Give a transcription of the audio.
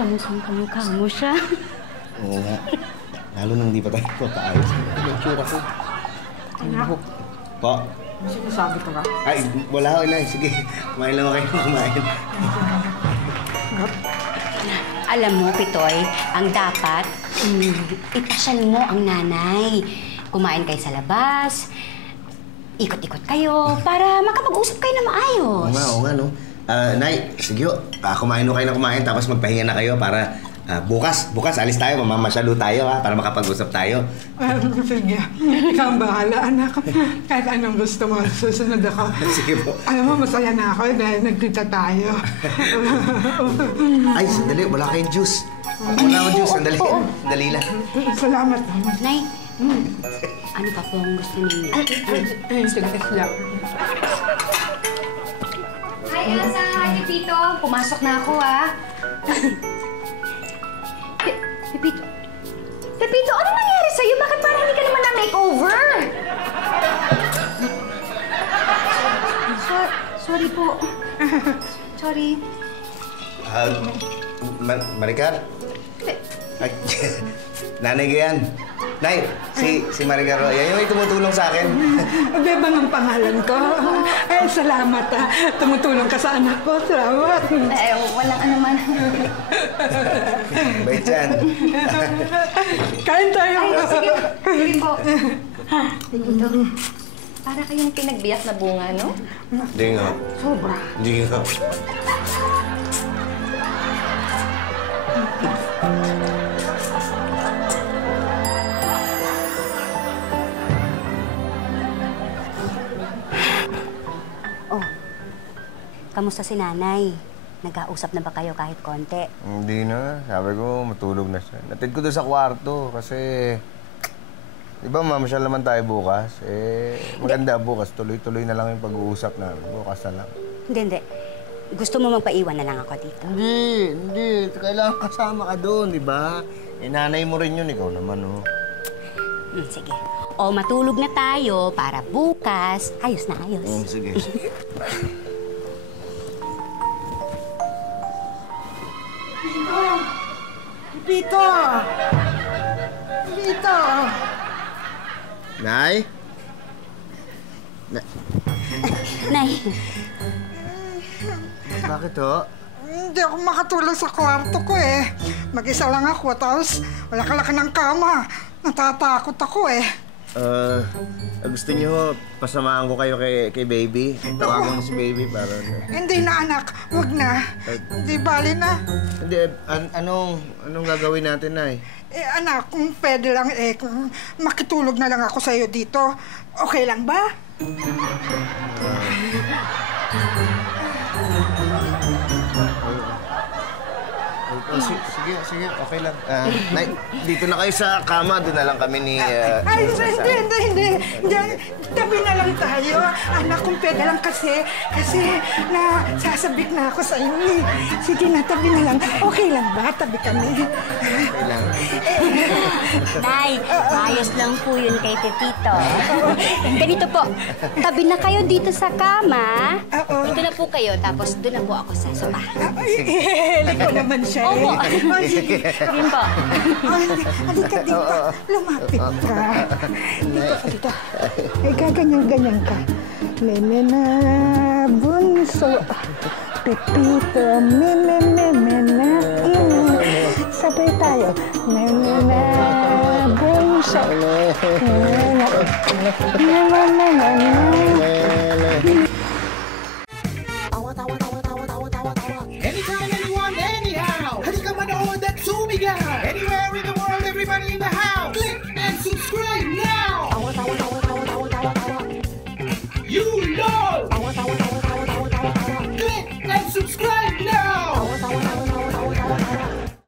Kamusang kamukha mo siya. Oo nga. Lalo nang di pa tayo papaayos. Ano yung tsura ko? Anak, Po? may sinasabi ka ba? Ay, wala ko, Inay. Sige, kumain lang ako kayo kumain. Alam mo, Pitoy, ang dapat, ipasyal mo ang nanay. Kumain kayo sa labas, ikot-ikot kayo para makapag-usap kayo na maayos. Oo nga, no? Nay, sige ho. Kumain ho kayo na kumain, tapos magpahinga na kayo para bukas alis tayo, mamamasyalo tayo ha, para makapag-usap tayo. Sige, ikaw ang bahala, anak. Kahit anong gusto mo, susunod ako. Sige po. Alam mo, masaya na ako dahil nagkita tayo. Ay, sandali, wala kayong juice. Wala akong juice, sandali. Sandali lang. Salamat. Nay, ano pa po ang gusto ninyo? Sige lang. Hi, Elsa! Hi, Pepito! Pumasok na ako, ha? Pepito? Pepito, ano nangyari sa'yo? Bakit parang hindi ka naman na-makeover? Sorry po. Sorry. Maricar? Ay, nanay ko yan. Nay, si Maricar, yan yung tumutulong sa akin. Bebang ang pangalan ko. Ay, salamat ha. Tumutulong ka sa anak ko. Salamat. Walang anuman. Bait yan. Kain tayo. Sige. Sige po. Pepito, para kayong pinagbiyak na bunga, no? Hindi nga. Sobra. Hindi nga. Kamusta si nanay? Nag-ausap na ba kayo kahit konti? Hindi na. Sabi ko, matulog na siya. Natid ko doon sa kwarto kasi... Di ba, mamasyal naman tayo bukas? Maganda bukas. Tuloy-tuloy na lang yung pag-uusap namin. Bukas na lang. Hindi. Gusto mo magpaiwan na lang ako dito? Hindi. Kailangan kasama ka doon, di ba? Nanay mo rin yun. Ikaw naman, oh. Sige. O, matulog na tayo para bukas. Ayos na ayos. Sige. Pito! Pito! Nay? Nay. Bakit, ho? Hindi ako makatulog sa kwarto ko eh. Mag-isa lang ako, tapos wala ka ng kama. Natatakot ako eh. Gusto niyo pasamahan ko kayo kay Baby? Tawagan mo si Baby para... Hindi na, anak. Huwag na. Hindi bali na. Hindi, anong gagawin natin, Nay? Anak, kung pwede lang kung makitulog na lang ako sa'yo dito, okay lang ba? Sige, okay lang. Nay, dito na kayo sa kama, doon na lang kami ni... Ay, hindi. Tabi na lang tayo. Anak, kung pwede lang kasi sasabik na ako sa iyo eh. Sige na, tabi na lang. Okay lang ba? Tabi kami. Okay lang. Nay, ayos lang po yun kay Pepito. Ganito po, tabi na kayo dito sa kama. Dito na po kayo, tapos doon na po ako sa sopa. Heli ko naman siya eh. Opo. Sige. Yun po. Halika dito. Lumapit ka. Dito. Ay, gaganyan-ganyan ka. Meme na bunso. Pepito, meme na sabay tayo. Meme na bunso. Meme na.